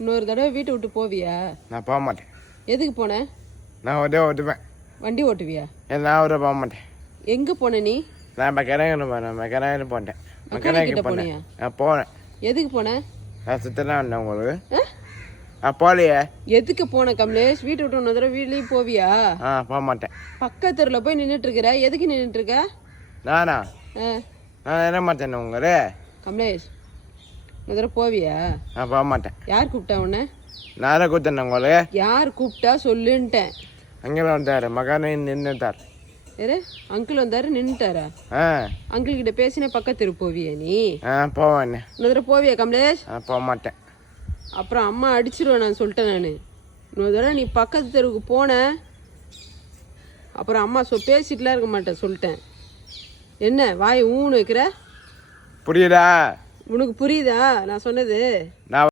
இன்னொரு தடவை வீட்டை விட்டு போவியா? நான் போக மாட்டேன். எதுக்கு போன? நான் ஓட்டுவேன். வண்டி ஓட்டுவியா? நான் போக மாட்டேன். எங்க போன நீ? நான் மெக்கானிக்கு போனேன். மெக்கானிக்கிட்ட போனியா? நான் போனேன். எதுக்கு போன? நான் சுத்தனா வந்தேன் உங்களுக்கு. போலையே. எதுக்கு போன கமலேஷ்? வீட்டை விட்டு இன்னொரு தடவை வீட்லயே போவியா? போக மாட்டேன். பக்கத்துல போய் நின்றுட்டு இருக்கிற. எதுக்கு நின்றுட்டு இருக்க? நானா? நான் என்ன மாட்டேன் உங்களே. கமலேஷ் இன்னொரு தடவை போவியா? போக மாட்டேன். யார் கூப்பிட்டா உன்ன? நான் தான் கூப்பிட்டேன் உங்களே. யார் கூப்பிட்டா சொல்லுன்ட்டேன். அங்கே வந்தாரு மகானே நின்றுட்டார். வேறு அங்கிள் வந்தாரு நின்றுட்டாரா? அங்கிள் கிட்ட பேசினே பக்கத்து போவியா நீ? போவேன். இன்னொரு தடவை போவியா கமலேஷ்? போக மாட்டேன். அப்புறம் அம்மா அடிச்சிருவேன் நான் சொல்லிட்டேன். நான் இன்னொரு தடவை நீ பக்கத்து தெருவுக்கு போன அப்புறம் அம்மா பேசிட்டுலாம் இருக்க மாட்டேன் சொல்லிட்டேன். என்ன வாய் ஊன்னு வைக்கிற? புரியுதா? உனக்கு புரியுதா நான் சொன்னது? நான்